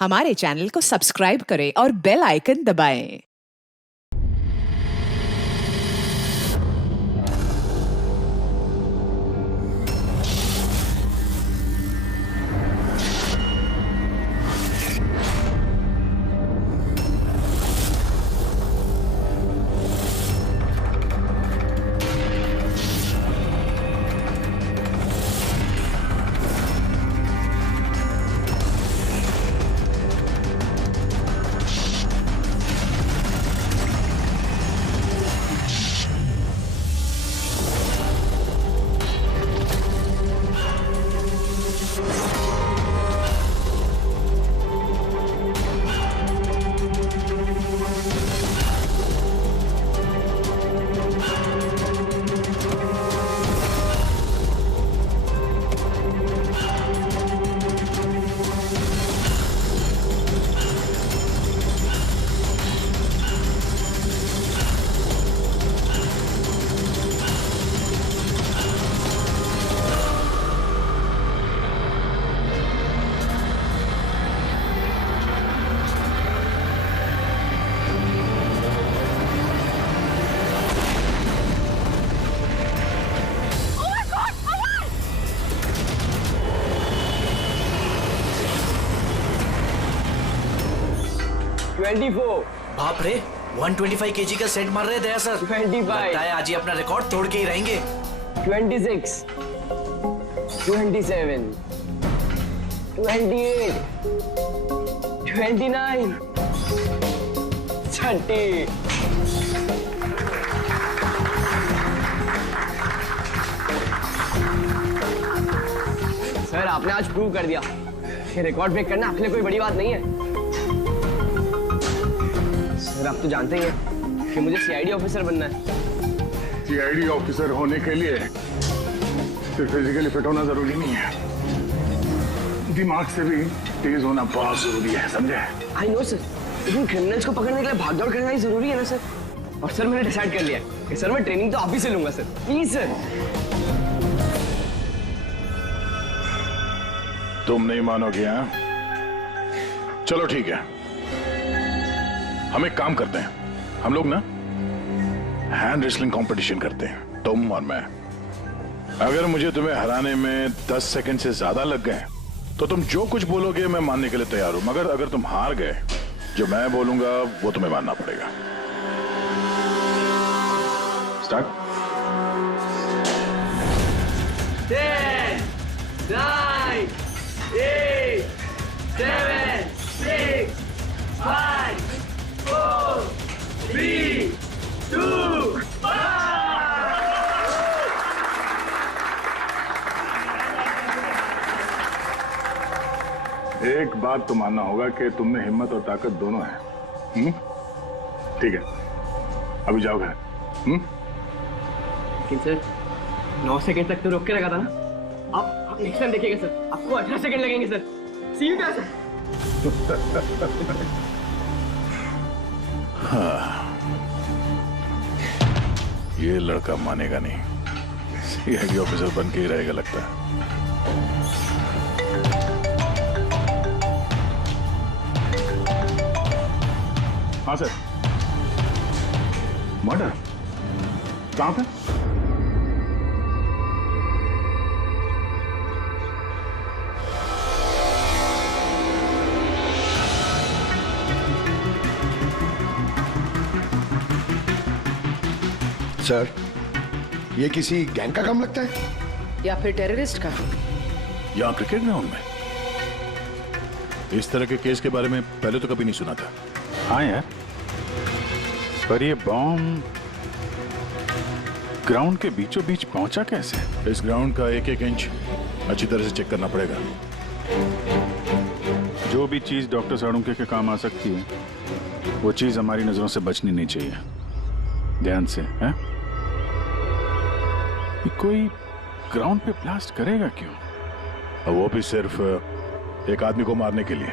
हमारे चैनल को सब्सक्राइब करें और बेल आइकन दबाएं। बाप रे 125 केजी का सेट मार रहे दया सर। 25 लगता है आज ही अपना रिकॉर्ड तोड़ के ही रहेंगे। 26 27 28 29 30 सर आपने आज प्रूव कर दिया कि रिकॉर्ड ब्रेक करना अपने कोई बड़ी बात नहीं है। सर आप तो जानते ही हैं कि मुझे सीआईडी ऑफिसर बनना है। सीआईडी ऑफिसर होने के लिए सिर्फ फिजिकली फिट होना जरूरी नहीं है, दिमाग से भी तेज होना बहुत जरूरी है, समझे? आई नो सर, लेकिन क्रिमिनल्स को पकड़ने के लिए भागदौड़ करना ही जरूरी है ना सर। और सर मैंने डिसाइड कर लिया है कि सर मैं ट्रेनिंग तो आप ही से लूंगा सर, प्लीज सर। तुम नहीं मानोगे? हाँ, चलो ठीक है, हम एक काम करते हैं, हम लोग ना हैंड रेसलिंग कंपटीशन करते हैं, तुम और मैं। अगर मुझे तुम्हें हराने में 10 सेकंड से ज्यादा लग गए तो तुम जो कुछ बोलोगे मैं मानने के लिए तैयार हूं, मगर अगर तुम हार गए जो मैं बोलूंगा वो तुम्हें मानना पड़ेगा। स्टार्ट। 10 9 8 7 6 5 4 3 2 एक बात तो मानना होगा कि तुम में हिम्मत और ताकत दोनों है। ठीक है, अभी जाओ घर। लेकिन सर 9 सेकंड तक तो रोक के लगा था ना। आप नेक्स्ट टाइम देखिएगा सर, आपको 18 सेकंड लगेंगे सर। C you sir. हाँ, ये लड़का मानेगा नहीं, सीआईडी ऑफिसर बन के ही रहेगा लगता है। हाँ सर, मर्डर कहाँ पे? सर, ये किसी गैंग का काम लगता है या फिर टेररिस्ट का? यहाँ क्रिकेट ग्राउंड में इस तरह के केस के बारे में पहले तो कभी नहीं सुना था। हाँ यार, पर ये बॉम्ब ग्राउंड के बीचों बीच पहुंचा कैसे? इस ग्राउंड का एक एक इंच अच्छी तरह से चेक करना पड़ेगा। जो भी चीज डॉक्टर साड़ुंके के काम आ सकती है वो चीज हमारी नजरों से बचनी नहीं चाहिए। ध्यान से, हैं? ये कोई ग्राउंड पे ब्लास्ट करेगा क्यों? और वो भी सिर्फ एक आदमी को मारने के लिए।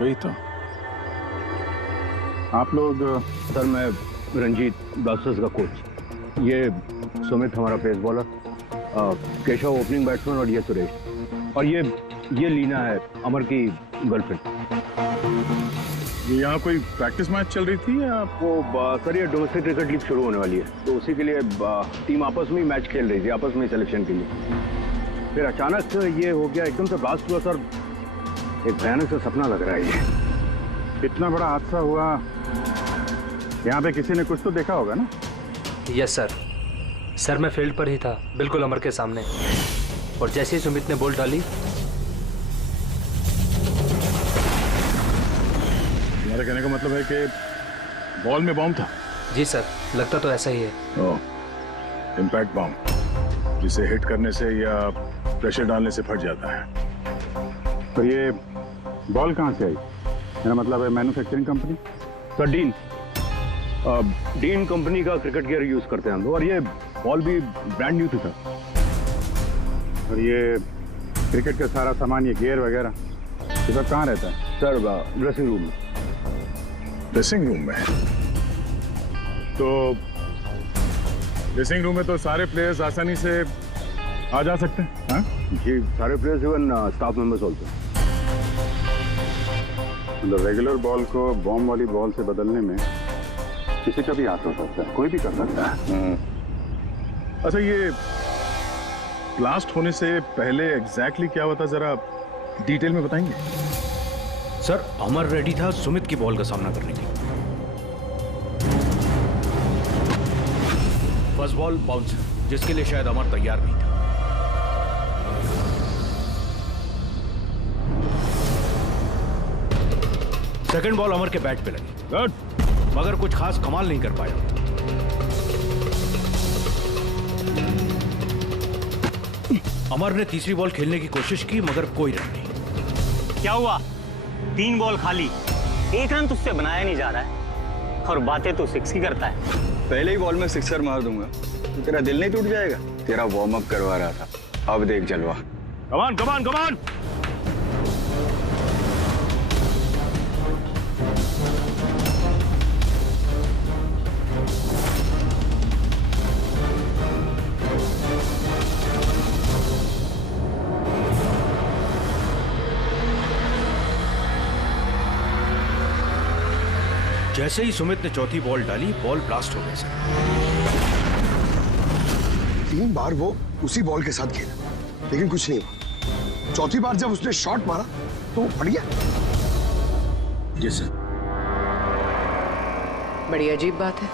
वही तो। आप लोग? सर मैं रंजीत, ब्लास्टर्स का कोच। ये सुमित हमारा pace bowler, Keshav opening batsman और ये सुरेश। और ये ये लीना है, अमर की गर्लफ्रेंड। ये यहाँ कोई प्रैक्टिस मैच चल रही थी या? वो सर ये डोमेस्टिक क्रिकेट लीग शुरू होने वाली है, तो उसी के लिए टीम आपस में ही मैच खेल रही थी, आपस में सिलेक्शन के लिए। फिर अचानक ये हो गया, एकदम से ब्लास्ट हुआ सर। एक भयानक सा सपना लग रहा है ये। इतना बड़ा हादसा हुआ, यहाँ पे किसी ने कुछ तो देखा होगा ना? Yes sir. सर मैं फील्ड पर ही था, बिल्कुल अमर के सामने, और जैसे ही सुमित ने बॉल डाली। तुम्हारे कहने का मतलब है कि बॉल में बॉम्ब था? जी सर, लगता तो ऐसा ही है। इम्पैक्ट बॉम्ब, जिसे हिट करने से या प्रेशर डालने से फट जाता है। तो ये बॉल कहाँ से आई? मेरा मतलब है manufacturing company? Sir dean company का क्रिकेट गियर यूज करते हैं हम लोग, और ये बॉल भी ब्रांड न्यू थी सर। और ये क्रिकेट का सारा सामान, ये गियर वगैरह, ये सब कहाँ रहता है? सर ड्रेसिंग रूम में। ड्रेसिंग रूम में? तो ड्रेसिंग रूम में तो सारे प्लेयर्स आसानी से आ जा सकते हैं? हाँ जी, सारे players, even staff members also. मतलब रेगुलर बॉल को बॉम्ब वाली बॉल से बदलने में किसी का भी हाथ हो सकता है, कोई भी कर सकता है। अच्छा, ये ब्लास्ट होने से पहले एग्जैक्टली क्या हुआ था, जरा डिटेल में बताएंगे? सर अमर रेडी था सुमित की बॉल का सामना करने के लिए। फर्स्ट बॉल बाउंस, जिसके लिए शायद अमर तैयार नहीं था। सेकंड बॉल अमर के बैट पे लगी, गुड, मगर कुछ खास कमाल नहीं कर पाया। अमर ने तीसरी बॉल खेलने की कोशिश की, मगर कोई रन नहीं। क्या हुआ? 3 बॉल खाली, 1 रन तुझसे बनाया नहीं जा रहा है, और बातें तो 6 ही करता है। पहले ही बॉल में सिक्सर मार दूंगा तो तेरा दिल नहीं टूट जाएगा? तेरा वार्म अप करवा रहा था, अब देख जलवा। कमान कमान कमान। जैसे ही सुमित ने चौथी बॉल डाली, बॉल ब्लास्ट हो गया सर। 3 बार वो उसी बॉल के साथ खेला, लेकिन कुछ नहीं हुआ। चौथी बार जब उसने शॉट मारा तो वो फट गया। जी सर। बड़ी अजीब बात है।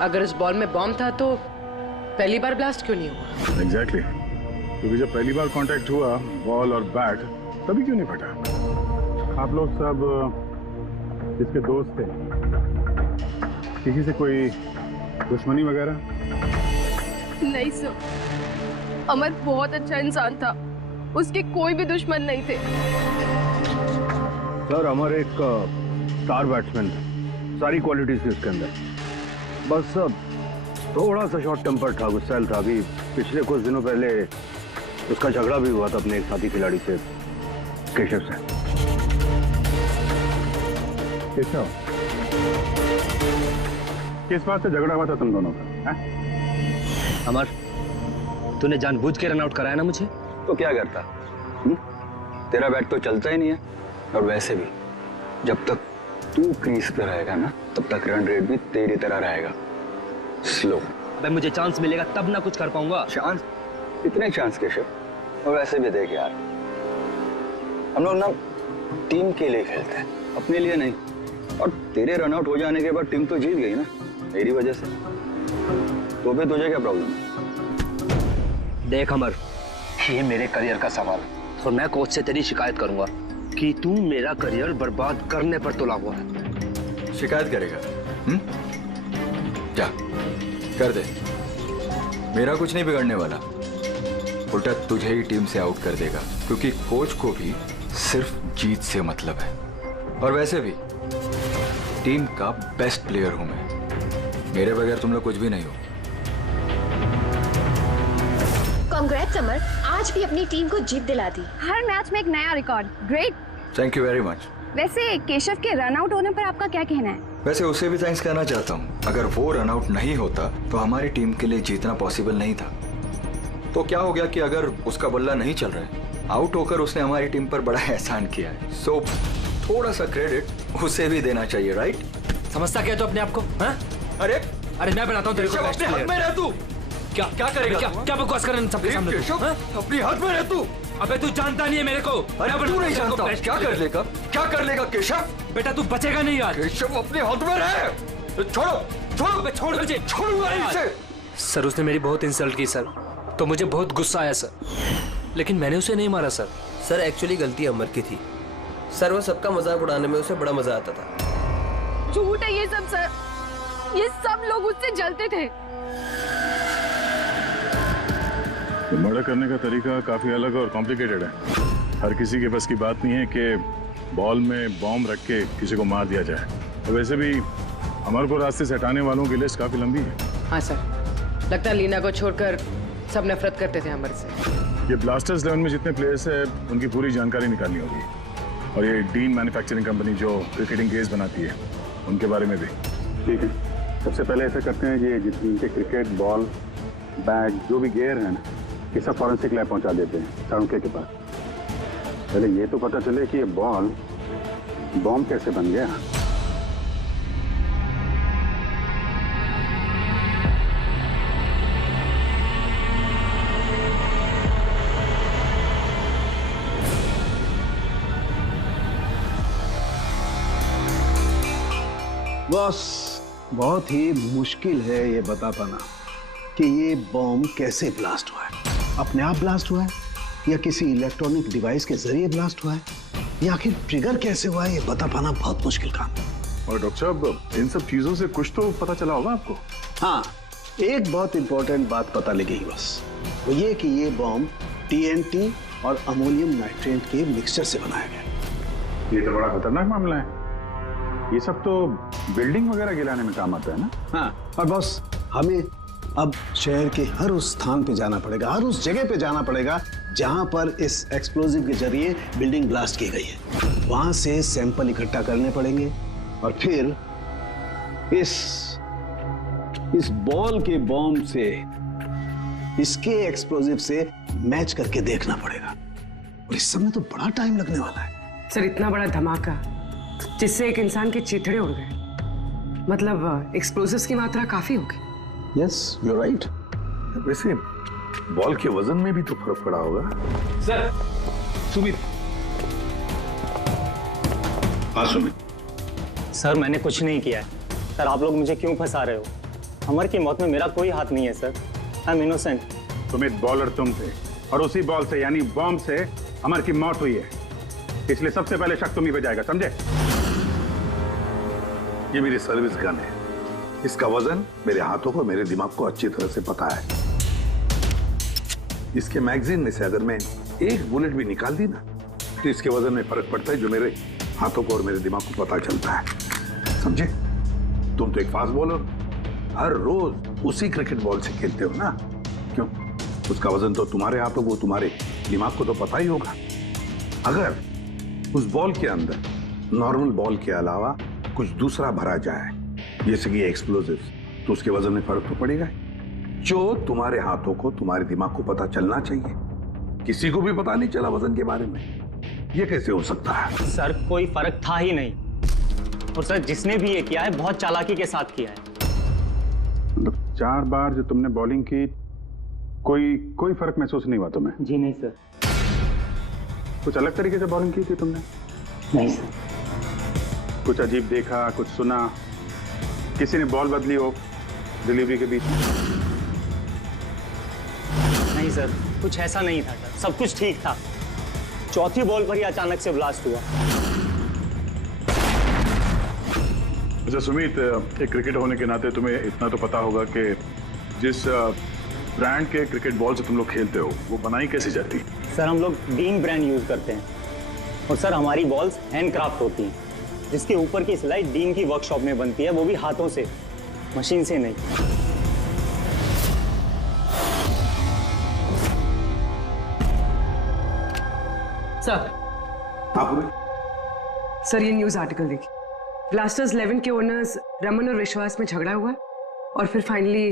अगर इस बॉल में बॉम्ब था तो पहली बार ब्लास्ट क्यों नहीं हुआ? एग्जैक्टली, क्योंकि जब पहली बार कांटेक्ट हुआ बॉल और बैट, तभी क्यों नहीं फटा? आप लोग सब जिसके दोस्त थे, किसी से कोई दुश्मनी वगैरह? नहीं सर, अमर बहुत अच्छा इंसान था, उसके कोई भी दुश्मन नहीं थे। सर अमर एक स्टार बैट्समैन था, सारी क्वालिटीज थी उसके अंदर। बस थोड़ा सा शॉर्ट टेम्पर था, गुस्सैल था। अभी पिछले कुछ दिनों पहले उसका झगड़ा भी हुआ था अपने एक साथी खिलाड़ी से, केशव से। केशव? किस बात से झगड़ा हुआ था तुम दोनों का? अमर, तूने जानबूझ के रन आउट कराया ना मुझे? तो क्या करता? तेरा बैट तो चलता ही नहीं है, और वैसे भी जब तक तू क्रीज पे रहेगा ना, तब तक रन रेट भी तेरी तरह रहेगा, स्लो। अबे मुझे चांस मिलेगा तब ना कुछ कर पाऊंगा। चांस? इतने चांस केशव? और वैसे भी देख यार, हम लोग ना टीम के लिए खेलते हैं, अपने लिए नहीं। और तेरे रन आउट हो जाने के बाद टीम तो जीत गई ना, मेरी वजह से। तो भी तुझे क्या प्रॉब्लम है? देख अमर, ये मेरे करियर का सवाल है, और मैं कोच से तेरी शिकायत करूंगा कि तू मेरा करियर बर्बाद करने पर तुला हुआ है। शिकायत करेगा? जा कर दे, मेरा कुछ नहीं बिगड़ने वाला, उल्टा तुझे ही टीम से आउट कर देगा, क्योंकि कोच को भी सिर्फ जीत से मतलब है। और वैसे भी टीम का बेस्ट प्लेयर हूं मैं, मेरे बगैर तुम लोग कुछ भी नहीं हो। कांग्रेट्स अमर, आज भी अपनी टीम को जीत दिला दी। हर मैच में एक नया record, great. Thank you very much. वैसे केशव के रन आउट होने पर आपका क्या कहना है? वैसे उसे भी थैंक्स कहना चाहता हूँ। अगर वो रन आउट नहीं होता तो हमारी टीम के लिए जीतना पॉसिबल नहीं था। तो क्या हो गया कि अगर उसका बल्ला नहीं चल रहा है आउट होकर उसने हमारी टीम पर बड़ा एहसान किया है, सो थोड़ा सा क्रेडिट उसे भी देना चाहिए, राइट? समझता क्या तो अपने आप को? हाँ? अरे मैं बनाता हूँ तेरे को अपने हाथ में रह तू। क्या क्या करेगा? क्या बकवास कर रहा है सबके सामने तू? हाँ? अपनी हाथ में रह तू। अबे तू जानता नहीं है मेरे को। अरे तू नहीं जानता, क्या कर लेगा? क्या कर लेगा केशव? बेटा तू बचेगा नहीं यार। केशव अपने हाथ में रहे। छोड़ो छोड़ मुझे, छोड़ूंगा इसे। सर उसने मेरी बहुत इंसल्ट की सर, तो मुझे बहुत गुस्सा आया सर, लेकिन मैंने उसे नहीं मारा सर। सर एक्चुअली गलती अमर की थी सर, वो सबका मजाक उड़ाने में उसे बड़ा मजा आता था। झूठ है ये सब सर, ये सब लोग उससे जलते थे। तो मर्डर करने का तरीका काफी अलग और कॉम्प्लिकेटेड है। हर किसी के बस की बात नहीं है कि बॉल में बॉम्ब रख के किसी को मार दिया जाए। तो वैसे भी अमर को रास्ते से हटाने वालों की लिस्ट काफी लंबी है। हाँ सर, लगता है लीना को छोड़कर सब नफरत करते थे अमर से। ये ब्लास्टर्स 11 में जितने प्लेयर्स हैं उनकी पूरी जानकारी निकालनी होगी, और ये डीन मैन्युफैक्चरिंग कंपनी जो क्रिकेटिंग केस बनाती है उनके बारे में भी। ठीक है, सबसे पहले ऐसा करते हैं कि जितने क्रिकेट बॉल बैग जो भी गियर है ना, ये सब फॉरेंसिक लैब पहुंचा देते हैं सारुके के पास। पहले ये तो पता चले कि ये बॉल बॉम्ब कैसे बन गया। बॉस, बहुत ही मुश्किल है ये बता पाना कि ये बॉम्ब कैसे ब्लास्ट हुआ है। अपने आप ब्लास्ट हुआ है या किसी इलेक्ट्रॉनिक डिवाइस के जरिए ब्लास्ट हुआ है, या आखिर ट्रिगर कैसे हुआ है, ये बता पाना बहुत मुश्किल काम है। और डॉक्टर साहब, इन सब चीजों से कुछ तो पता चला होगा आपको? हाँ, एक बहुत इंपॉर्टेंट बात पता लगी बस, वो ये कि ये बॉम्ब TNT और अमोनियम नाइट्रेट के मिक्सचर से बनाया गया। ये तो बड़ा खतरनाक मामला है। ये सब तो बिल्डिंग वगैरह गिराने में काम आता है ना? हाँ, और बॉस हमें अब शहर के हर उस स्थान पे जाना पड़ेगा, हर उस जगह पे जाना पड़ेगा जहां पर इस एक्सप्लोजिव के जरिए बिल्डिंग ब्लास्ट की गई है। वहां से सैंपल इकट्ठा करने पड़ेंगे और फिर इस बॉल के बॉम्ब से इसके एक्सप्लोजिव से मैच करके देखना पड़ेगा, और इस समय तो बड़ा टाइम लगने वाला है। सर इतना बड़ा धमाका जिससे एक इंसान के चीथड़े उड़ गए, मतलब एक्सप्लोजिव्स की मात्रा काफी होगी। Yes, you are right. वैसे बॉल के वजन में भी तो फर्क पड़ा होगा। सर सुमित। हाँ सुमित। सर मैंने कुछ नहीं किया है सर, आप लोग मुझे क्यों फंसा रहे हो? अमर की मौत में मेरा कोई हाथ नहीं है sir, I am innocent. Sumit, bowler तुम थे और उसी बॉल से यानी बॉम्ब से अमर की मौत हुई है, इसलिए सबसे पहले शक तुम ही पे जाएगा, समझे? ये मेरी सर्विस गन है, इसका वजन मेरे हाथों को, मेरे दिमाग को अच्छी तरह से पता है। इसके मैगजीन में से अगर मैं एक बुलेट भी निकाल दी ना, तो इसके वजन में फर्क पड़ता है जो मेरे हाथों को और मेरे दिमाग को पता चलता है, समझे? तुम तो एक फास्ट बॉलर, हर रोज उसी क्रिकेट बॉल से खेलते हो ना, क्यों? उसका वजन तो तुम्हारे हाथों को, तुम्हारे दिमाग को तो पता ही होगा। अगर उस बॉल के अंदर नॉर्मल बॉल के अलावा कुछ दूसरा भरा जाए, जैसे कि एक्सप्लोजिव, तो उसके वजन में फर्क तो पड़ेगा, जो तुम्हारे हाथों को, तुम्हारे दिमाग को पता चलना चाहिए। किसी को भी पता नहीं चला वजन के बारे में, ये कैसे हो सकता है? सर कोई फर्क था ही नहीं, और सर जिसने भी ये किया है बहुत चालाकी के साथ किया है। मतलब 4 बार जो तुमने बॉलिंग की, कोई फर्क महसूस नहीं हुआ तुम्हें? जी नहीं सर। कुछ अलग तरीके से बॉलिंग की थी तुमने? नहीं सर। कुछ अजीब देखा, कुछ सुना, किसी ने बॉल बदली हो डिलीवरी के बीच में? नहीं सर, कुछ ऐसा नहीं था सर, सब कुछ ठीक था। चौथी बॉल पर ही अचानक से ब्लास्ट हुआ। अच्छा सुमित, एक क्रिकेटर होने के नाते तुम्हें इतना तो पता होगा कि जिस ब्रांड के क्रिकेट बॉल से तुम लोग खेलते हो वो बनाई कैसे जाती? सर हम लोग डीन ब्रांड यूज करते हैं, और सर हमारी बॉल्स हैंडक्राफ्ट होती हैं, जिसके ऊपर की सिलाई डीन की वर्कशॉप में बनती है, वो भी हाथों से, मशीन से नहीं। सर सर ये न्यूज आर्टिकल देखिए, ब्लास्टर्स 11 के ओनर्स रमन और विश्वास में झगड़ा हुआ और फिर फाइनली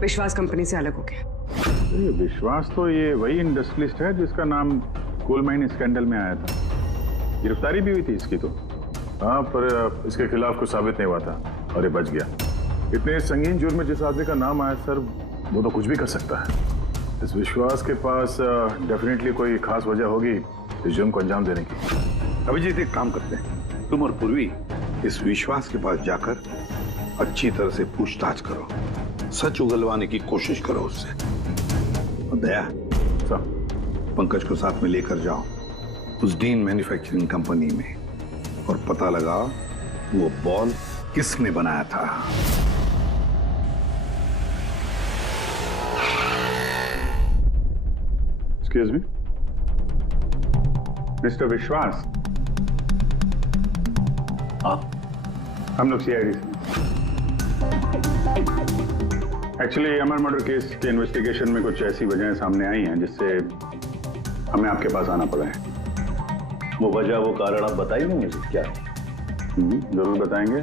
विश्वास कंपनी से अलग हो गया। विश्वास तो ये वही इंडस्ट्रियलिस्ट है जिसका नाम कोल माइन स्कैंडल में आया था, गिरफ्तारी भी हुई थी इसकी तो। हाँ, पर इसके खिलाफ कुछ साबित नहीं हुआ था और ये बच गया। इतने संगीन जुर्म में जिस आदमी का नाम आया सर, वो तो कुछ भी कर सकता है। इस विश्वास के पास डेफिनेटली कोई खास वजह होगी इस जुर्म को अंजाम देने की। अभिजीत, एक काम करते हैं, तुम और पूर्वी इस विश्वास के पास जाकर अच्छी तरह से पूछताछ करो, सच उगलवाने की कोशिश करो उससे। और दया, पंकज को साथ में लेकर जाओ उस डीन मैन्युफैक्चरिंग कंपनी में और पता लगाओ वो बॉल किसने बनाया था। एक्सक्यूज मी, मिस्टर विश्वास, आप? हम लोग सीआईडी से। एक्चुअली अमर मर्डर केस के इन्वेस्टिगेशन में कुछ ऐसी वजहें सामने आई हैं जिससे हमें आपके पास आना पड़ा है। वो वजह, वो कारण आप बताइए मुझे क्या? जरूर बताएंगे।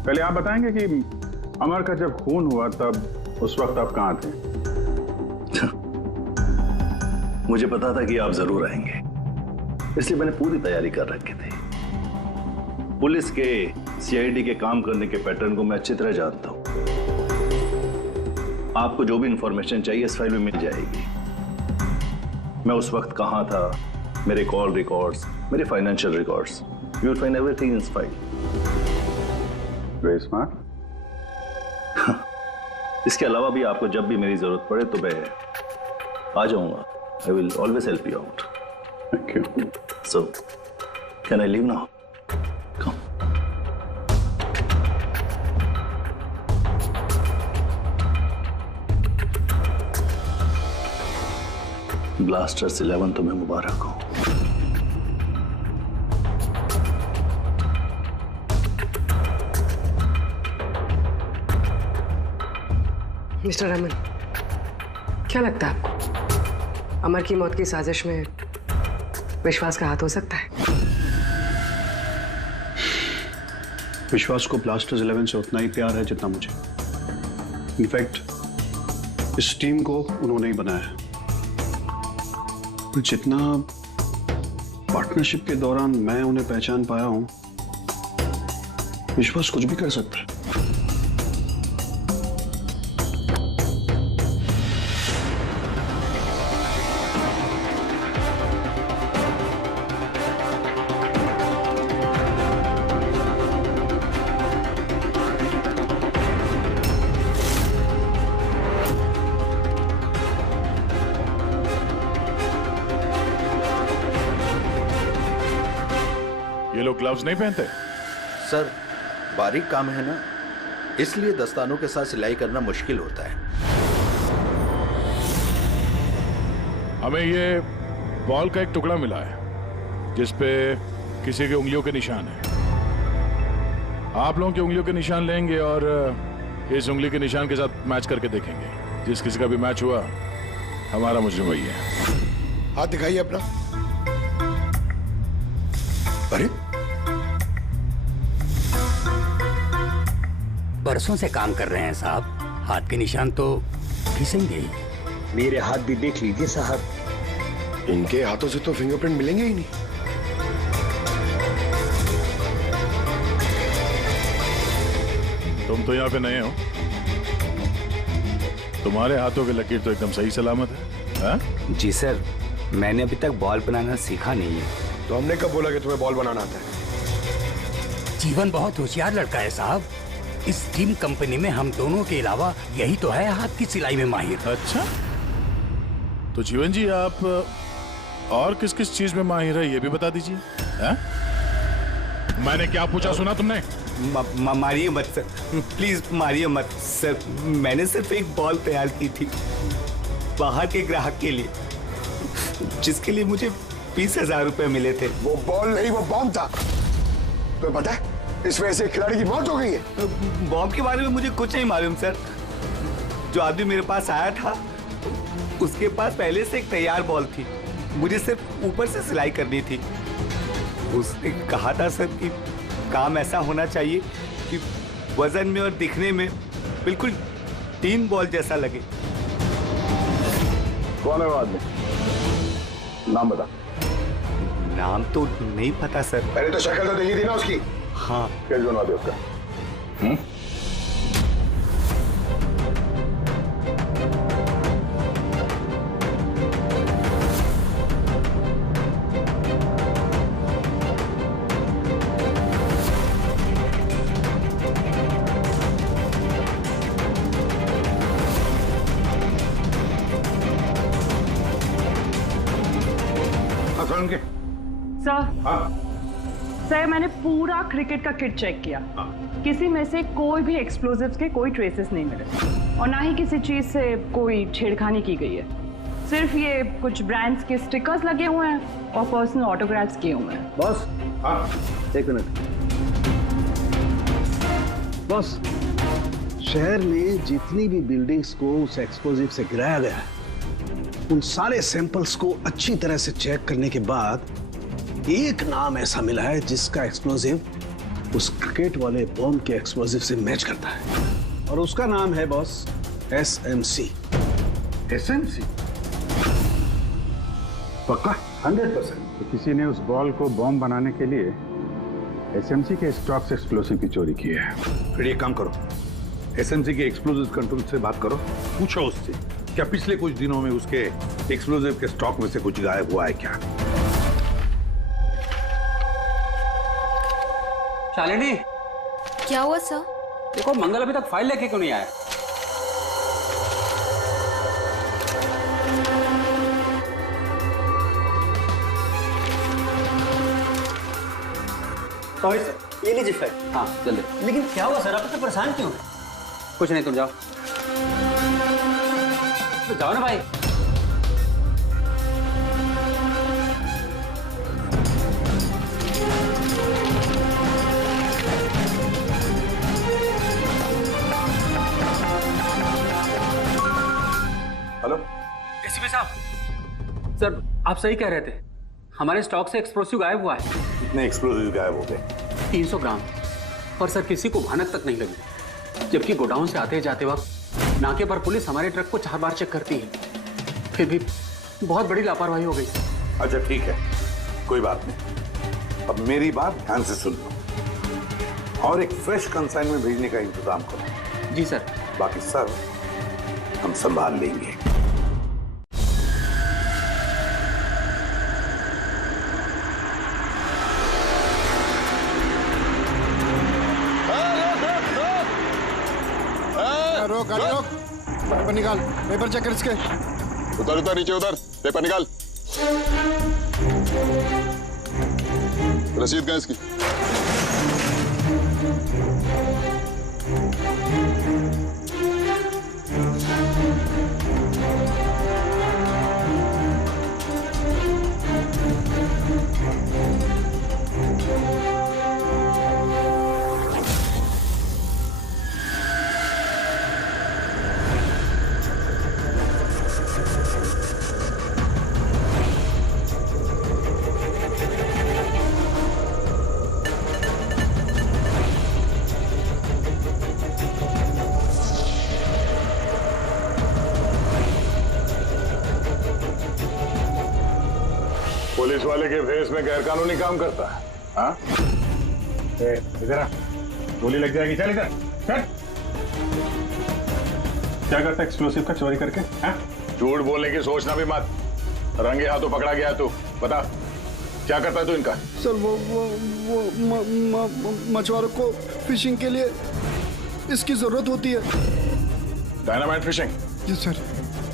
पहले आप बताएंगे कि अमर का जब खून हुआ तब उस वक्त आप कहाँ थे? मुझे पता था कि आप जरूर आएंगे, इसलिए मैंने पूरी तैयारी कर रखी थी। पुलिस के, सीआईडी के काम करने के पैटर्न को मैं अच्छी तरह जानता हूं। आपको जो भी इंफॉर्मेशन चाहिए इस फाइल में मिल जाएगी। मैं उस वक्त कहां था, मेरे कॉल रिकॉर्ड्स, मेरे financial records, you will find everything in this file. Very smart. इसके अलावा भी आपको जब भी मेरी जरूरत पड़े तो मैं आ जाऊंगा। I will always help you out. Thank you. So, can I leave now? Come. Blasters 11 तुम्हें मुबारक हो। मिस्टर रमन, क्या लगता है आपको अमर की मौत की साजिश में विश्वास का हाथ हो सकता है? विश्वास को ब्लास्टर्स 11 से उतना ही प्यार है जितना मुझे। इनफैक्ट इस टीम को उन्होंने ही बनाया है। जितना पार्टनरशिप के दौरान मैं उन्हें पहचान पाया हूं, विश्वास कुछ भी कर सकता है। ये लोग ग्लव्स नहीं पहनते? सर, बारीक काम है ना, इसलिए दस्तानों के साथ सिलाई करना मुश्किल होता है। हमें ये बॉल का एक टुकड़ा मिला है जिस पे किसी की उंगलियों के निशान है। आप लोगों की उंगलियों के निशान लेंगे और इस उंगली के निशान के साथ मैच करके देखेंगे। जिस किसी का भी मैच हुआ, हमारा मुजरिम वही है। हाथ दिखाइए अपना। अरे, बरसों से काम कर रहे हैं साहब, हाथ के निशान तो घिसेंगे ही। मेरे हाथ भी देख लीजिए साहब, इनके हाथों से तो फिंगरप्रिंट मिलेंगे ही नहीं। तुम तो यहाँ पे नए हो, तुम्हारे हाथों की लकीर तो एकदम सही सलामत है। हा? जी सर, मैंने अभी तक बॉल बनाना सीखा नहीं है। तो हमने कब बोला कि तुम्हें बॉल बनाना आता है? जीवन बहुत होशियार लड़का है साहब। इस टीम कंपनी में हम दोनों के अलावा यही तो है हाथ की सिलाई में माहिर। अच्छा, तो जीवन जी आप और किस किस चीज में माहिर है ये भी बता दीजिए। मैंने क्या पूछा सुना तुमने? मारिए मत सर, प्लीज मारिए मत सर। मैंने सिर्फ एक बॉल तैयार की थी बाहर के ग्राहक के लिए, जिसके लिए मुझे 20,000 रुपए मिले थे। वो बॉल नहीं, वो बॉम्ब था। तुम्हें पता है इस वजह से खिलाड़ी की मौत हो गई है। बॉम्ब के बारे में मुझे कुछ नहीं मालूम सर। जो आदमी मेरे पास आया था उसके पास पहले से एक तैयार बॉल थी, मुझे सिर्फ ऊपर से सिलाई करनी थी। उसने कहा था सर कि काम ऐसा होना चाहिए कि वजन में और दिखने में बिल्कुल टीन बॉल जैसा लगे। कौन है वो आदमी? नाम बता। नाम तो नहीं पता सर। पहले तो शक्ल तो देखी थी ना उसकी। हाँ। कैसे बनवा दे उसका? सर मैंने पूरा क्रिकेट का किट चेक किया। किसी में से कोई भी एक्सप्लोजिव्स के कोई ट्रेसेस नहीं मिले और ना ही किसी चीज से कोई छेड़खानी की गई है। सिर्फ ये कुछ ब्रांड्स के स्टिकर्स लगे हुए हैं और पर्सनल ऑटोग्राफ्स किए हुए हैं। बॉस, हाँ एक मिनट। बॉस, शहर में जितनी भी बिल्डिंग्स को उस एक्सप्लोजिव से गिराया गया है, उन सारे सैंपल्स को अच्छी तरह से चेक करने के बाद एक नाम ऐसा मिला है जिसका एक्सप्लोजिव उस क्रिकेट वाले बॉम्ब के एक्सप्लोजिव से मैच करता है, और उसका नाम है बॉस SMC। SMC? पक्का? 100%। तो किसी ने उस बॉल को बॉम्ब बनाने के लिए SMC के स्टॉक से एक्सप्लोसिव की चोरी की है। फिर एक काम करो, SMC के एक्सप्लोजिव कंट्रोल से बात करो, पूछो उससे क्या पिछले कुछ दिनों में उसके एक्सप्लोजिव के स्टॉक में से कुछ गायब हुआ है क्या? शालिनी, क्या हुआ सर? देखो मंगल अभी तक फाइल लेके क्यों नहीं आया? सॉरी सर, ये लीजिए फाइल। हाँ जल्दी। लेकिन क्या हुआ सर, आप इतने परेशान क्यों हैं? कुछ नहीं, तुम जाओ। तो जाओ ना भाई। हेलो एसीपी साहब, सर आप सही कह रहे थे, हमारे स्टॉक से एक्सप्लोसिव गायब हुआ है। कितने एक्सप्लोजिव गायब हो गए? 300 ग्राम। और सर किसी को भनक तक नहीं लगी, जबकि गोडाउन से आते जाते वक्त नाके पर पुलिस हमारे ट्रक को 4 बार चेक करती है, फिर भी बहुत बड़ी लापरवाही हो गई। अच्छा ठीक है, कोई बात नहीं। अब मेरी बात ध्यान से सुन लो और एक फ्रेश कंसाइनमेंट भेजने का इंतजाम करो। जी सर। बाकी सर हम संभाल लेंगे। रोक रोक, पेपर निकाल, पेपर चेक कर इसके। उधर उधर नीचे उधर, पेपर निकाल। रसीद कहाँ इसकी? पुलिस वाले के फेस में गैरकानूनी काम करता है। हाँ? इधर आ, गोली लग जाएगी। चल इधर, चल। क्या करता है एक्सप्लोसिव का चोरी करके? हाँ? झूठ बोलने की सोचना भी मत। रंगे हाथों पकड़ा गया तू, बता क्या करता है तू इनका? सर वो मछुआरों को फिशिंग के लिए इसकी जरूरत होती है। Dynamite fishing? जी सर,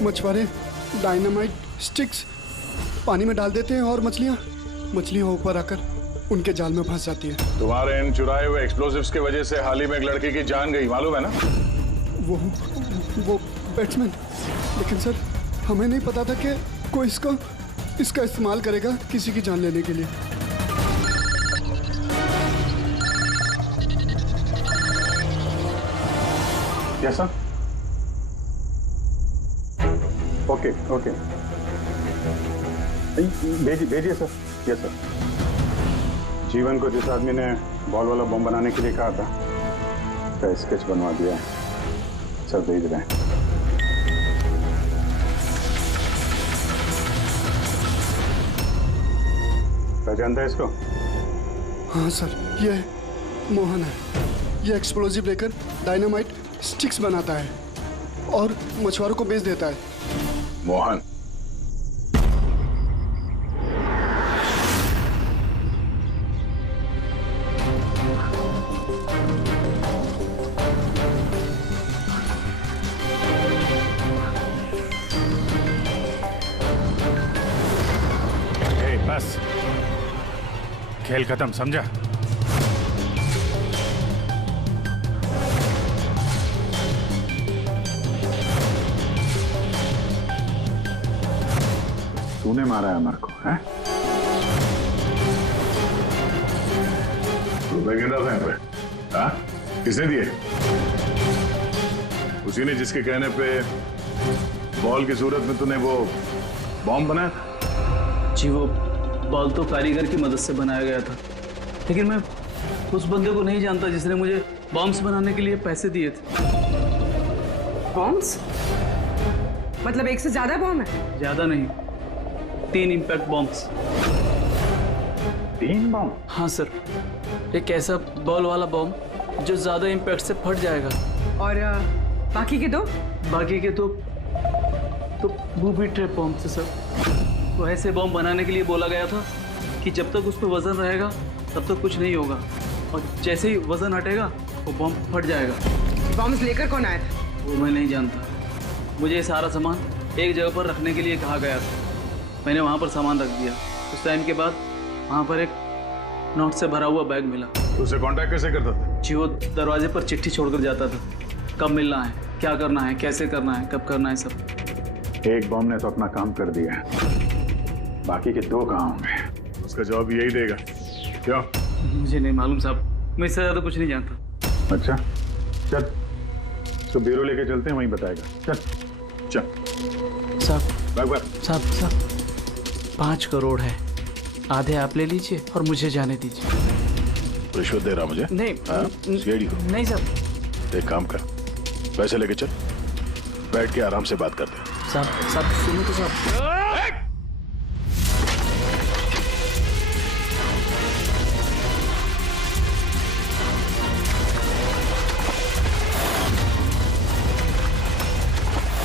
मछुआरे डायनामाइट स्टिक्स पानी में डाल देते हैं और मछलियां ऊपर आकर उनके जाल में फंस जाती है। तुम्हारे इन चुराए हुए एक्सप्लोसिव्स की वजह से हाल ही में एक लड़की की जान गई, मालूम है ना? वो बैट्समैन। लेकिन सर हमें नहीं पता था कि कोई इसका इस्तेमाल करेगा किसी की जान लेने के लिए। Yes sir. ओके ओके, भेजिए सर। Yes sir. जीवन को जिस आदमी ने बॉल वाला बम बनाने के लिए कहा था, उसका स्केच बनवा दिया है सर, भेज रहे हैं। पहचानता है इसको? हाँ सर, ये मोहन है। ये एक्सप्लोजिव लेकर डायनामाइट स्टिक्स बनाता है और मछुआरों को बेच देता है। मोहन, बस खेल खत्म, समझा? तूने मारा है अमर को, हैं? रुपए गिन रहा था यहाँ पे? हाँ? किसने दिए? उसी ने जिसके कहने पे बॉल की सूरत में तूने वो बॉम्ब बनाया था? जी वो बॉल तो कारीगर की मदद से बनाया गया था, लेकिन मैं उस बंदे को नहीं जानता जिसने मुझे बॉम्ब्स बनाने के लिए पैसे दिए थे। बॉम्ब्स? मतलब एक से ज्यादा बॉम्ब है? ज्यादा नहीं, 3 इम्पैक्ट बॉम्ब्स। 3 बॉम्ब? हाँ सर, एक ऐसा बॉल वाला बॉम्ब जो ज्यादा इम्पैक्ट से फट जाएगा। और बाकी के 2? बाकी के तो बूबी ट्रैप बॉम्ब थे सर। तो ऐसे बॉम्ब बनाने के लिए बोला गया था कि जब तक उस पर वजन रहेगा तब तक कुछ नहीं होगा, और जैसे ही वजन हटेगा वो बॉम्ब फट जाएगा। बॉम्ब्स लेकर कौन आया था? वो मैं नहीं जानता। मुझे सारा सामान एक जगह पर रखने के लिए कहा गया था। मैंने वहाँ पर सामान रख दिया। उस टाइम के बाद वहाँ पर एक नोट से भरा हुआ बैग मिला। तो उसे कांटेक्ट कैसे करता था? जी वो दरवाजे पर चिट्ठी छोड़कर जाता था, कब मिलना है, क्या करना है, कैसे करना है, कब करना है, सब। एक बॉम्ब ने तो अपना काम कर दिया, बाकी के 2 कहाँ होंगे? उसका जवाब यही देगा। क्यों? मुझे नहीं मालूम साहब, मैं इससे ज्यादा कुछ नहीं जानता। अच्छा चल, तो ब्यूरो लेके चलते हैं, वहीं बताएगा। चल चल साहब 5 करोड़ है, आधे आप ले लीजिए और मुझे जाने दीजिए। रिश्वत दे रहा मुझे? नहीं सीआईडी को? नहीं साहब। एक काम कर, पैसे लेके चल, बैठ के आराम से बात करते हैं। साहब सुनो तो साहब।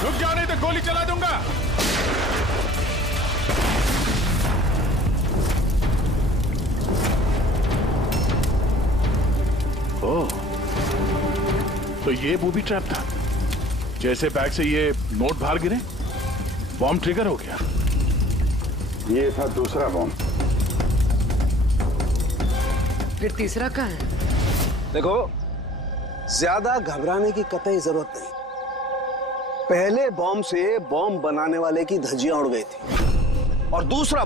रुक जाओ नहीं तो गोली चला दूंगा। ओह, तो ये बूबी ट्रैप था। जैसे बैग से ये नोट बाहर गिरे, बॉम्ब ट्रिगर हो गया। ये था दूसरा बॉम्ब। फिर तीसरा कहाँ है? देखो, ज्यादा घबराने की कतई जरूरत नहीं। पहले बॉम्ब से बॉम्ब बनाने वाले की धज्जियां उड़ गई थी, और दूसरा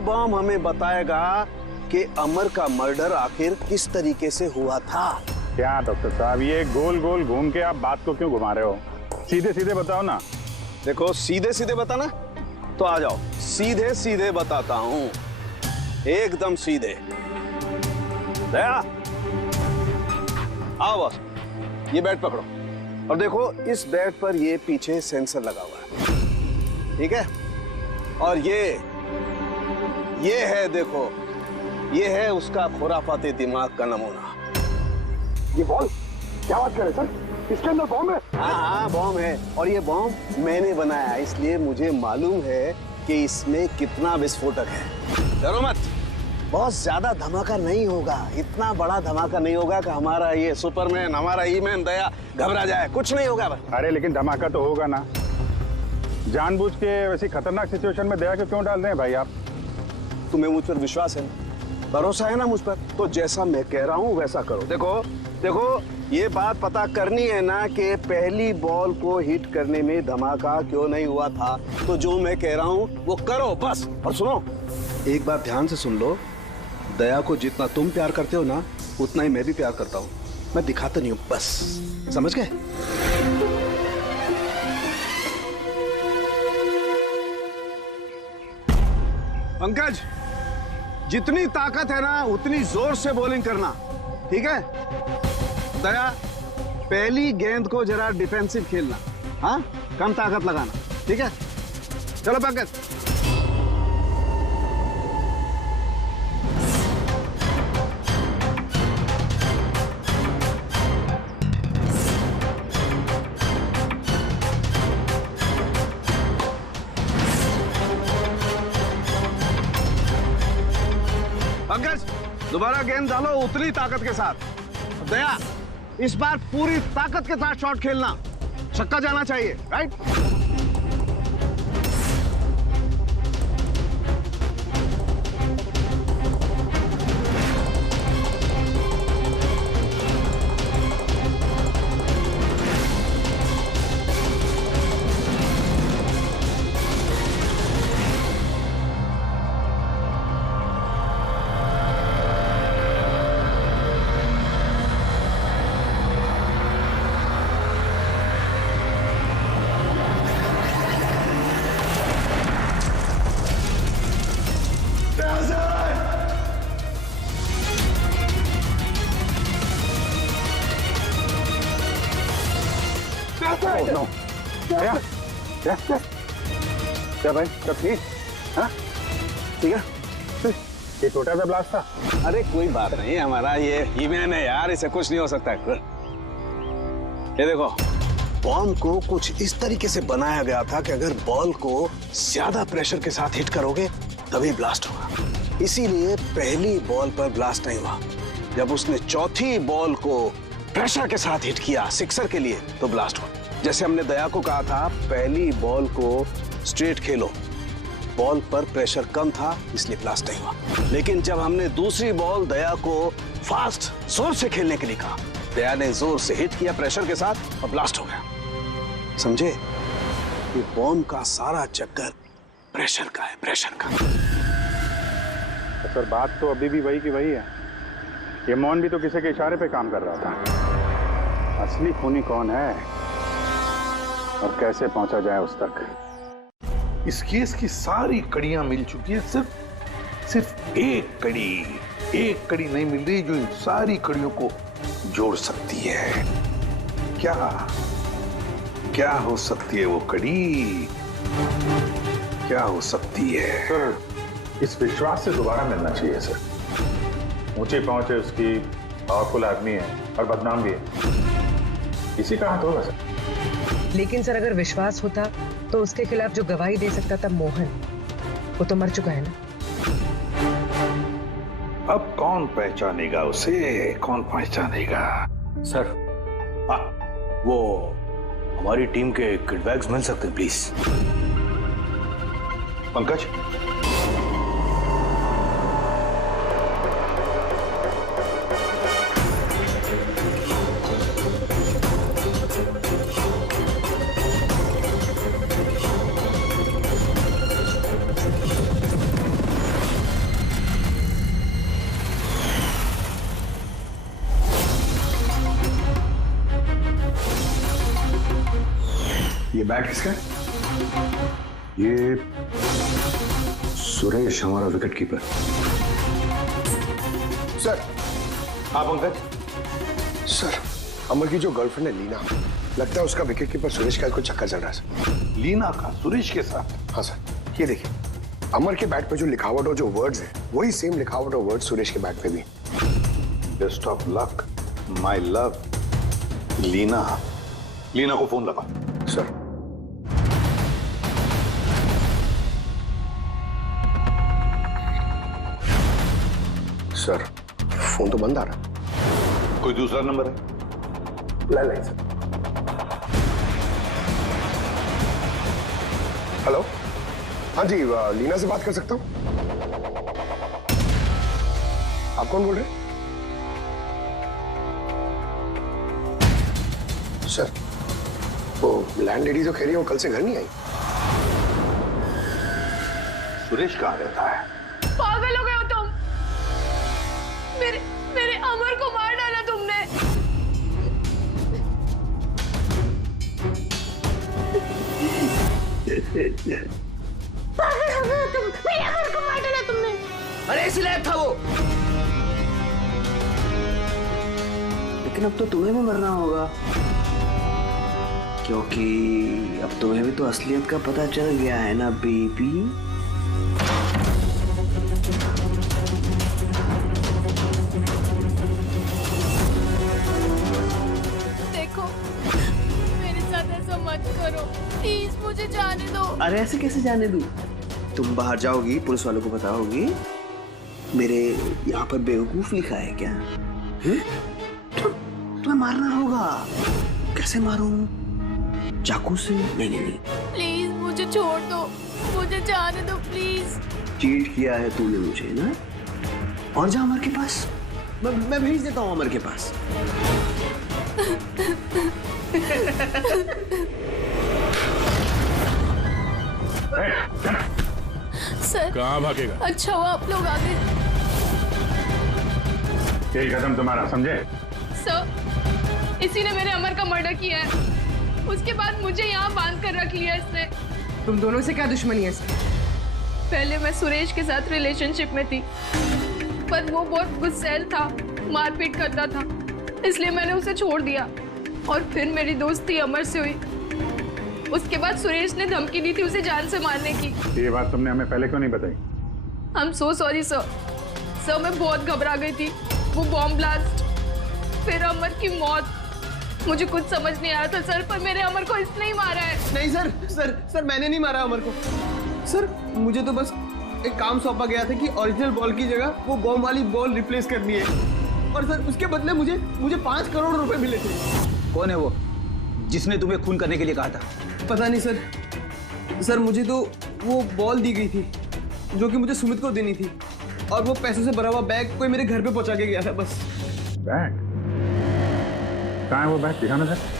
बॉम्ब हमें बताएगा कि अमर का मर्डर आखिर किस तरीके से हुआ था। क्या डॉक्टर साहब, ये गोल गोल घूम के आप बात को क्यों घुमा रहे हो? सीधे सीधे बताओ ना। देखो, सीधे सीधे बताना तो आ जाओ, सीधे सीधे बताता हूं, एकदम सीधे। दया, आओ बस, ये बैट पकड़ो और देखो, इस बैट पर ये पीछे सेंसर लगा हुआ है, ठीक है? और ये है, देखो, ये है उसका खुराफाती दिमाग का नमूना। ये बॉल? क्या बात कर रहे सर? इसके अंदर बॉम्ब है? हाँ, बॉम्ब है, और ये बॉम्ब मैंने बनाया, इसलिए मुझे मालूम है कि इसमें कितना विस्फोटक है। डरो मत, बहुत ज्यादा धमाका नहीं होगा, इतना बड़ा धमाका नहीं होगा कि हमारा ये सुपरमैन, हमारा ईमैन दया घबरा जाए, कुछ नहीं होगा बस। अरे लेकिन धमाका तो होगा ना। जानबूझ के वैसी खतरनाक सिचुएशन में दया को क्यों डाल रहे हैं भाई आप? तुम्हें मुझ पर विश्वास है ना, भरोसा है ना मुझ पर, तो जैसा मैं कह रहा हूँ वैसा करो। देखो, ये बात पता करनी है ना कि पहली बॉल को हिट करने में धमाका क्यों नहीं हुआ था, तो जो मैं कह रहा हूँ वो करो बस। और सुनो, एक बात ध्यान से सुन लो, दया को जितना तुम प्यार करते हो ना, उतना ही मैं भी प्यार करता हूँ। मैं दिखाता नहीं हूँ, बस समझ गए? पंकज, जितनी ताकत है ना उतनी जोर से बॉलिंग करना, ठीक है? दया, पहली गेंद को जरा डिफेंसिव खेलना, हाँ, कम ताकत लगाना, ठीक है? चलो पंकज। पंकज दोबारा गेंद डालो उतनी ताकत के साथ। दया इस बार पूरी ताकत के साथ शॉट खेलना, छक्का जाना चाहिए, राइट? क्या भाई सब ठीक? हाँ ठीक है। ये छोटा सा ब्लास्ट था। अरे कोई बात नहीं, हमारा ये ईमेन है यार, इसे कुछ नहीं हो सकता है। ये देखो, बॉम्ब को कुछ इस तरीके से बनाया गया था कि अगर बॉल को ज्यादा प्रेशर के साथ हिट करोगे तभी ब्लास्ट होगा। इसीलिए पहली बॉल पर ब्लास्ट नहीं हुआ। जब उसने चौथी बॉल को प्रेशर के साथ हिट किया सिक्सर के लिए तो ब्लास्ट हुआ। जैसे हमने दया को कहा था, पहली बॉल को स्ट्रेट खेलो, बॉल पर प्रेशर कम था इसलिए ब्लास्ट नहीं हुआ। लेकिन जब हमने दूसरी बॉल दया को फास्ट जोर से खेलने के लिए कहा, दया ने जोर से हिट किया प्रेशर के साथ और ब्लास्ट हो गया। समझे? ये बॉम्ब का सारा चक्कर प्रेशर का है, प्रेशर का। सर बात तो अभी भी वही की वही है। ये मौन भी तो किसी के इशारे पे काम कर रहा था। असली खूनी कौन है और कैसे पहुंचा जाए उस तक? इस केस की सारी कड़ियां मिल चुकी है, सिर्फ एक कड़ी नहीं मिल रही जो इन सारी कड़ियों को जोड़ सकती है। क्या हो सकती है वो कड़ी? क्या हो सकती है? सर इस विश्वास से दोबारा मिलना चाहिए सर। ऊंची पहुंच है उसकी, पावरफुल आदमी है और बदनाम भी है, इसी का हाथ होगा सर। लेकिन सर अगर विश्वास होता तो उसके खिलाफ जो गवाही दे सकता था मोहन, वो तो मर चुका है ना। अब कौन पहचानेगा उसे? कौन पहचानेगा? सर वो हमारी टीम के किडबैग्स मिल सकते हैं प्लीज। पंकज ये बैट किसका है? ये सुरेश, हमारा विकेट कीपर। सर। हाँ पंकज। सर अमर की जो गर्लफ्रेंड है लीना, लगता है उसका विकेट कीपर सुरेश का कुछ चक्कर चल रहा है सर। लीना का सुरेश के साथ? हाँ सर, ये देखिए अमर के बैट पे जो लिखावट और जो वर्ड्स है वही सेम लिखावट और वर्ड्स सुरेश के बैट पे भी। Best of luck my love. Leena को फोन लगा। सर सर फोन तो बंद आ रहा। कोई दूसरा नंबर है? Landline sir. हेलो, हाँ जी, लीना से बात कर सकता हूँ? आप कौन बोल रहे हैं? सर वो लैंड लेडी जो कह रही है वो कल से घर नहीं आई। सुरेश कहाँ रहता है? पागल हो गए हो तुम? मेरे अमर को मार डाला तुमने। पागल हो गए हो तुम? मेरे अमर को मार डाला तुमने। अरे इसी लायक था वो। लेकिन अब तो तुम्हें भी मरना होगा, क्योंकि अब तुम्हें भी तो असलियत का पता चल गया है ना बेबी। देखो मेरे साथ ऐसा मत करो प्लीज, मुझे जाने दो। अरे ऐसे कैसे जाने दूं? तुम बाहर जाओगी, पुलिस वालों को बताओगी, मेरे यहाँ पर बेवकूफ लिखा है क्या? हैं? तुम्हें मारना होगा। कैसे मारूं? चाकू से? नहीं। प्लीज मुझे छोड़ दो, मुझे जाने दो प्लीज। चीट किया है तूने मुझे ना? और जा अमर के पास, मैं भेज देता हूँ अमर के पास। सर कहाँ भागेगा? अच्छा हुआ आप लोग आ गए। खेल खत्म तुम्हारा, समझे? सर इसी ने मेरे अमर का मर्डर किया है। उसके बाद मुझे यहाँ बांध कर रख लिया इसने। तुम दोनों से क्या दुश्मनी है इसकी? पहले मैं सुरेश के साथ रिलेशनशिप में थी, पर वो बहुत गुस्सैल था, मारपीट करता था, इसलिए मैंने उसे छोड़ दिया। और फिर मेरी दोस्ती अमर से हुई। उसके बाद सुरेश ने धमकी दी थी उसे जान से मारने की। ये बात तुमने हमें पहले क्यों नहीं बताई? I'm so sorry sir. Sir मैं बहुत घबरा गई थी। वो बॉम्ब ब्लास्ट, फिर अमर की मौत, मुझे कुछ समझ नहीं आया था सर, पर मेरे अमर को इसने ही मारा है। नहीं सर मैंने नहीं मारा अमर को। सर मुझे तो बस एक काम सौंपा गया था कि ओरिजिनल बॉल की जगह वो बॉम्ब वाली बॉल रिप्लेस करनी है, और सर उसके बदले मुझे 5 करोड़ रुपए मिले थे। कौन है वो जिसने तुम्हें खून करने के लिए कहा था? पता नहीं सर मुझे तो वो बॉल दी गई थी जो कि मुझे सुमित को देनी थी, और वो पैसों से भरा हुआ बैग कोई मेरे घर पे पहुंचा के गया था बस। बैग? कहाँ है वो बैग? दिखाना सर।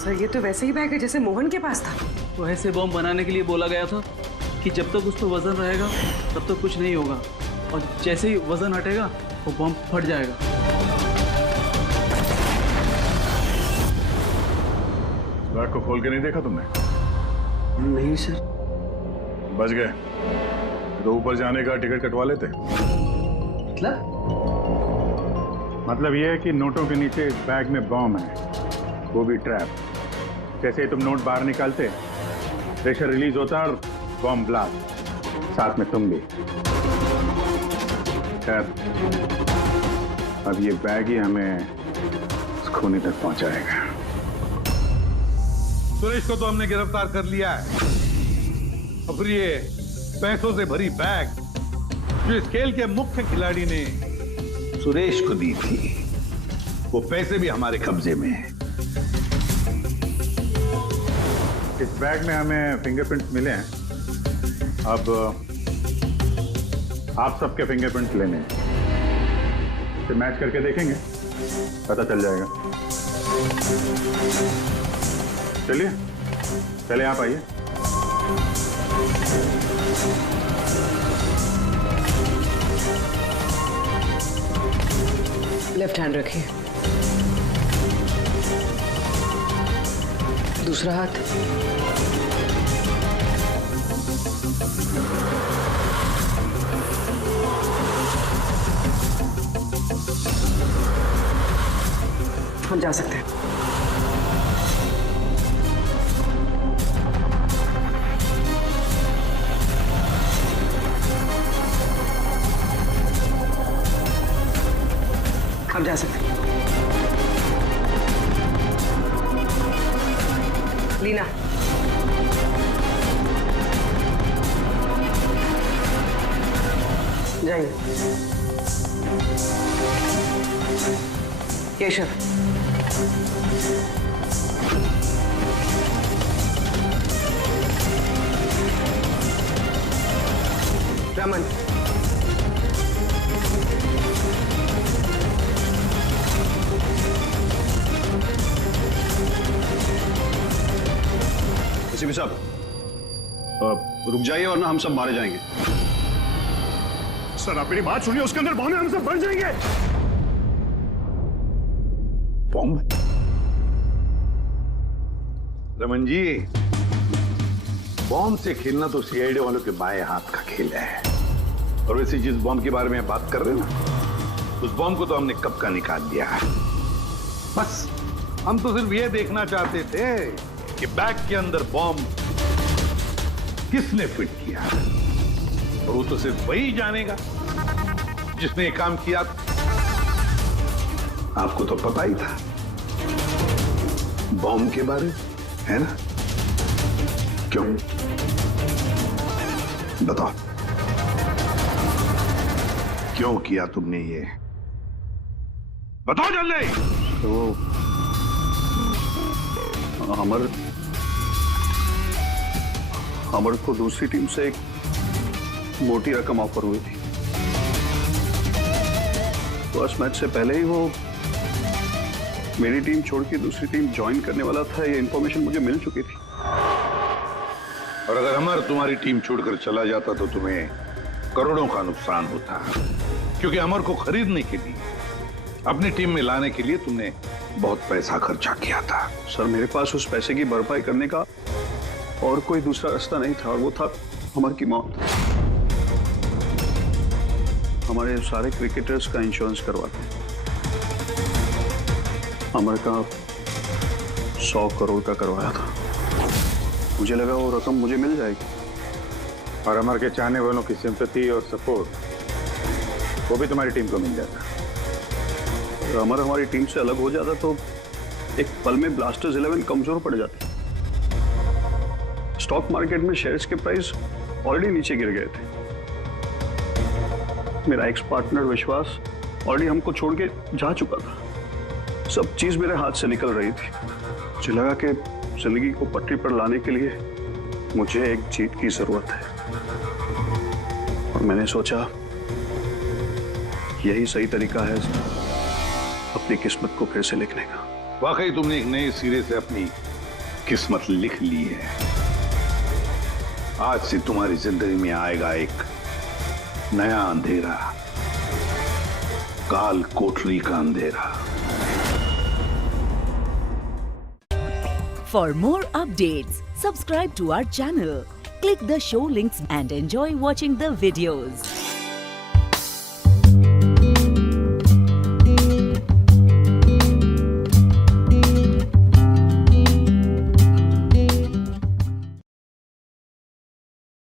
सर ये तो वैसे ही बैग है जैसे मोहन के पास था। वो ऐसे बॉम्ब बनाने के लिए बोला गया था कि जब तक उस पर वजन रहेगा तब तक कुछ नहीं होगा, और जैसे ही वजन हटेगा वो बॉम्ब फट जाएगा। बैग को खोल के नहीं देखा तुमने? नहीं सर। बच गए तो ऊपर जाने का टिकट कटवा लेते। मतलब ये है कि नोटों के नीचे इस बैग में बॉम्ब है, वो भी ट्रैप। जैसे ही तुम नोट बाहर निकालते, प्रेशर रिलीज होता और बॉम्ब ब्लास्ट, साथ में तुम भी। खैर अब ये बैग ही हमें खूनी तक पहुंचाएगा। सुरेश को तो हमने गिरफ्तार कर लिया है, और फिर ये पैसों से भरी बैग जो इस खेल के मुख्य खिलाड़ी ने सुरेश को दी थी, वो पैसे भी हमारे कब्जे में हैं। इस बैग में हमें फिंगरप्रिंट्स मिले हैं, अब आप सबके फिंगरप्रिंट्स लेने हैं, फिर मैच करके देखेंगे, पता चल जाएगा। चलिए पहले आप आइए। लेफ्ट हैंड रखिए, दूसरा हाथ। हम जा सकते हैं। हम जा सकते हैं। लीना, जाइए। केशव, रमन, सीपी साहब रुक जाइए वरना हम सब मारे जाएंगे। सर आप मेरी बात सुनिए, उसके अंदर बॉम्ब है, हम सब बढ़ जाएंगे। बॉम्ब? रमन जी, बॉम्ब से खेलना तो सीआईडी वालों के बाएं हाथ का खेल है। और वैसे जिस बॉम्ब के बारे में बात कर रहे हो ना, उस बॉम्ब को तो हमने कब का निकाल दिया है। बस हम तो सिर्फ ये देखना चाहते थे कि बैग के अंदर बॉम्ब किसने फिट किया है, और वो तो सिर्फ वही जानेगा जिसने ये काम किया। आपको तो पता ही था बॉम्ब के बारे में, है ना? क्यों बताओ, क्यों किया तुमने ये? बताओ जल्दी। तो अमर को दूसरी टीम से एक मोटी रकम ऑफर हुई थी। फर्स्ट मैच से पहले ही वो मेरी टीम छोड़ के दूसरी टीम ज्वाइन करने वाला था, ये इंफॉर्मेशन मुझे मिल चुकी थी। और अगर अमर तुम्हारी टीम छोड़कर चला जाता तो तुम्हें करोड़ों का नुकसान होता, क्योंकि अमर को खरीदने के लिए, अपनी टीम में लाने के लिए तुमने बहुत पैसा खर्चा किया था। सर मेरे पास उस पैसे की भरपाई करने का और कोई दूसरा रास्ता नहीं था, और वो था अमर की मौत। हमारे सारे क्रिकेटर्स का इंश्योरेंस करवाते हैं। अमर का 100 करोड़ का करवाया था। मुझे लगा वो रकम मुझे मिल जाएगी, और अमर के चाहने वालों की सिंपैथी और सपोर्ट वो भी तुम्हारी टीम को मिल जाता। अगर अमर हमारी टीम से अलग हो जाता तो एक पल में ब्लास्टर्स 11 कमजोर पड़ जाती। स्टॉक मार्केट में शेयर्स के प्राइस ऑलरेडी नीचे गिर गए थे। मेरा एक्स पार्टनर विश्वास ऑलरेडी हमको छोड़ के जा चुका था। सब चीज मेरे हाथ से निकल रही थी। मुझे लगा कि जिंदगी को पटरी पर लाने के लिए मुझे एक जीत की जरूरत है, और मैंने सोचा यही सही तरीका है अपनी किस्मत को फिर से लिखने का। वाकई तुमने एक नए सिरे से अपनी किस्मत लिख ली है। आज से तुम्हारी जिंदगी में आएगा एक नया अंधेरा, काल कोठरी का अंधेरा। For more updates, subscribe to our channel, click the show links and enjoy watching the videos.